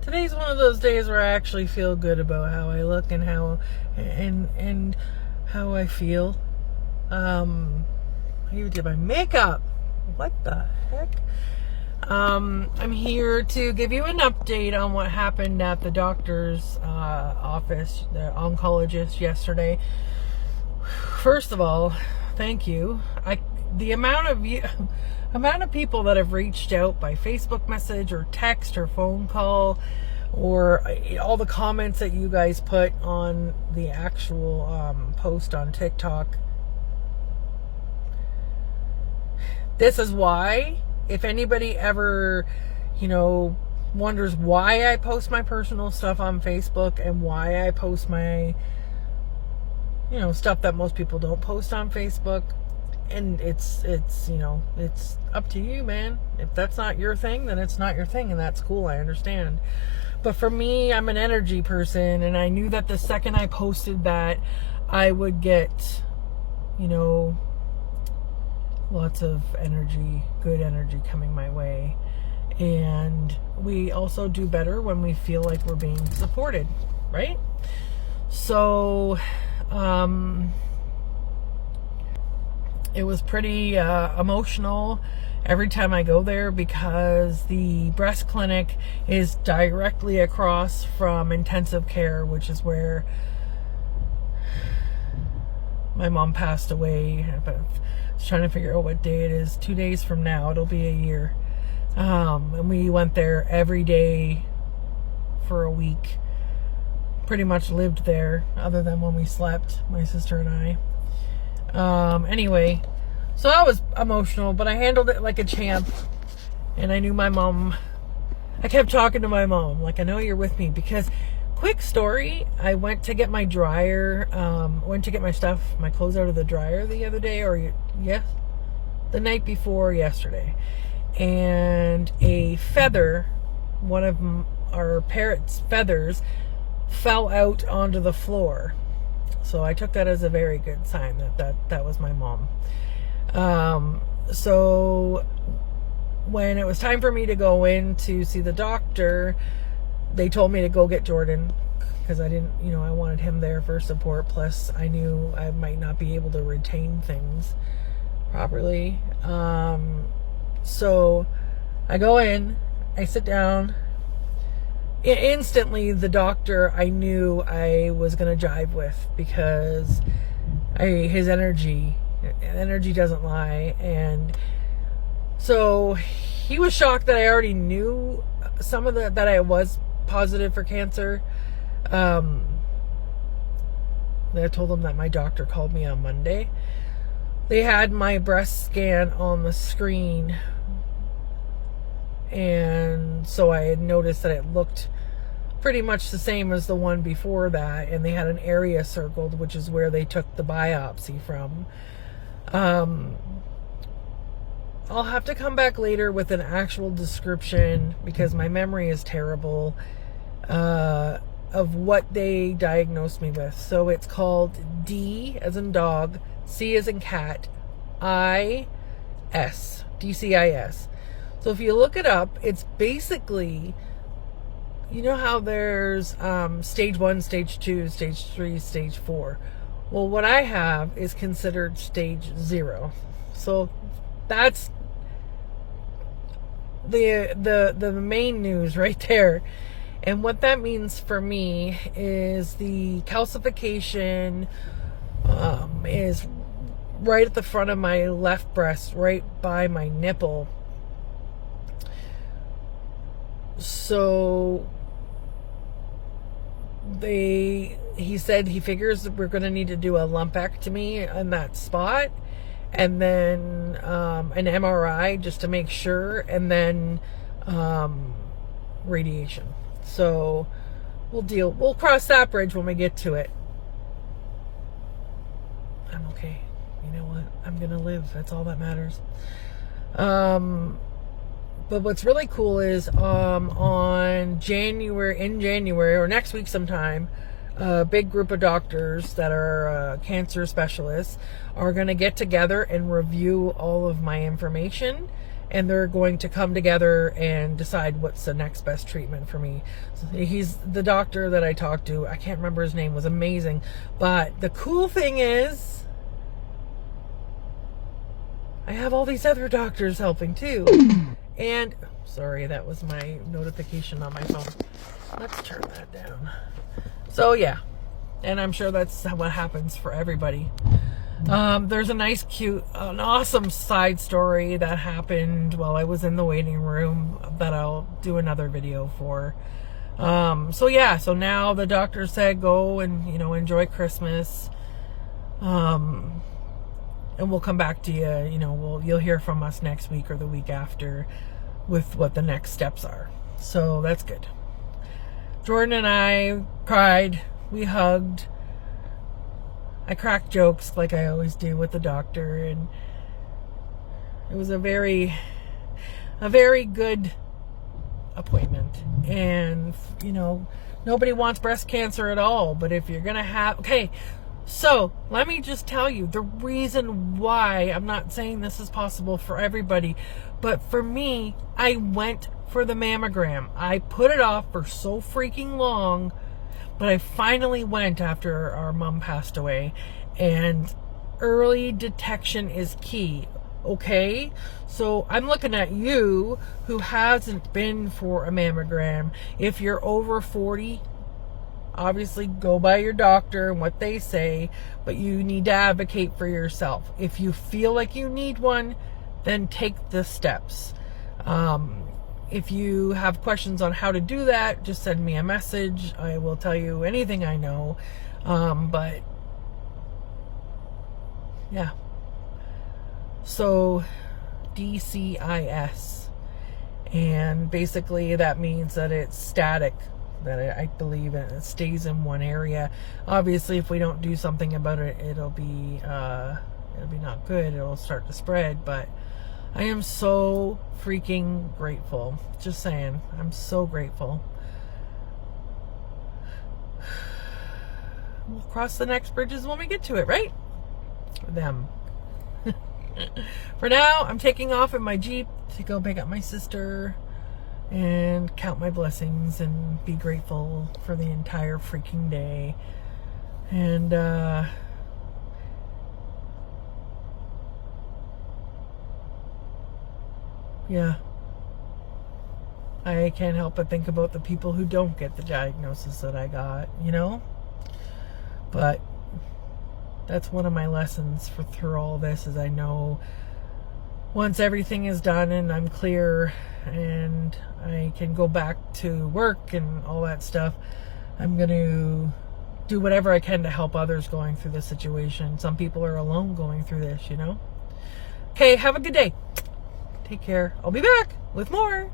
Today's one of those days where I actually feel good about how I look and how I feel. I even did my makeup. What the heck? I'm here to give you an update on what happened at the doctor's office, the oncologist, yesterday. First of all, thank you. The amount of people that have reached out by Facebook message or text or phone call, or all the comments that you guys put on the actual post on TikTok. This is why, if anybody ever, wonders why I post my personal stuff on Facebook and why I post my, stuff that most people don't post on Facebook, and it's up to you, man. If that's not your thing, then it's not your thing, and that's cool. I understand. But for me, I'm an energy person, and I knew that the second I posted that, I would get, lots of energy, good energy coming my way. And we also do better when we feel like we're being supported, right? So, it was pretty emotional every time I go there, because the breast clinic is directly across from intensive care, which is where my mom passed away. I was trying to figure out what day it is. 2 days from now, it'll be a year. And we went there every day for a week. Pretty much lived there, other than when we slept, my sister and I. Anyway, so that was emotional, but I handled it like a champ. And I knew my mom, I kept talking to my mom, like, I know you're with me, because, quick story, I went to get my dryer, went to get my clothes out of the dryer the other day, the night before yesterday. And a feather, one of our parrot's feathers, fell out onto the floor. So I took that as a very good sign that was my mom. So when it was time for me to go in to see the doctor, they told me to go get Jordan, because I didn't, I wanted him there for support. Plus I knew I might not be able to retain things properly. So I go in, I sit down. Instantly, the doctor I knew I was going to jive with, because his energy doesn't lie. And so he was shocked that I already knew that I was positive for cancer. I told him that my doctor called me on Monday. They had my breast scan on the screen, and so I had noticed that it looked pretty much the same as the one before that, and they had an area circled, which is where they took the biopsy from. I'll have to come back later with an actual description, because my memory is terrible, of what they diagnosed me with. So it's called D as in dog, C as in cat, I-S, DCIS. So if you look it up, it's basically, how there's stage 1, stage 2, stage 3, stage 4. Well, what I have is considered stage 0. So that's the main news right there. And what that means for me is the calcification is right at the front of my left breast, right by my nipple. So he said he figures that we're going to need to do a lumpectomy in that spot, and then an MRI just to make sure, and then radiation. So we'll cross that bridge when we get to it. I'm okay. You know what? I'm going to live. That's all that matters. But what's really cool is in January or next week sometime, a big group of doctors that are cancer specialists are going to get together and review all of my information and they're going to come together and decide what's the next best treatment for me. He's the doctor that I talked to. I can't remember his name. Was amazing. But the cool thing is, I have all these other doctors helping too. And sorry, that was my notification on my phone. Let's turn that down. So yeah, and I'm sure that's what happens for everybody. There's a nice, cute, an awesome side story that happened while I was in the waiting room that I'll do another video for. So yeah, so now the doctor said go and, you know, enjoy Christmas. And we'll come back to you, you know, you'll hear from us next week or the week after with what the next steps are. So that's good. Jordan and I cried, we hugged. I cracked jokes like I always do with the doctor, and it was a very good appointment. And, you know, nobody wants breast cancer at all, but if you're gonna have, okay, so let me just tell you the reason why. I'm not saying this is possible for everybody, but for me, I went for the mammogram. I put it off for so freaking long, but I finally went after our mom passed away. And early detection is key, okay? So I'm looking at you who hasn't been for a mammogram. If you're over 40, obviously go by your doctor and what they say, but you need to advocate for yourself. If you feel like you need one, then take the steps. If you have questions on how to do that, just send me a message. I will tell you anything I know. But yeah. So DCIS. And basically that means that it's static. That I believe it stays in one area. Obviously, if we don't do something about it, it'll be not good. It'll start to spread. But I am so freaking grateful. Just saying, I'm so grateful. We'll cross the next bridges when we get to it, right? Them. For now, I'm taking off in my Jeep to go pick up my sister and count my blessings and be grateful for the entire freaking day. And yeah, I can't help but think about the people who don't get the diagnosis that I got, you know? But that's one of my lessons through all this, is I know once everything is done and I'm clear and I can go back to work and all that stuff, I'm going to do whatever I can to help others going through this situation. Some people are alone going through this, you know? Okay, have a good day. Take care. I'll be back with more.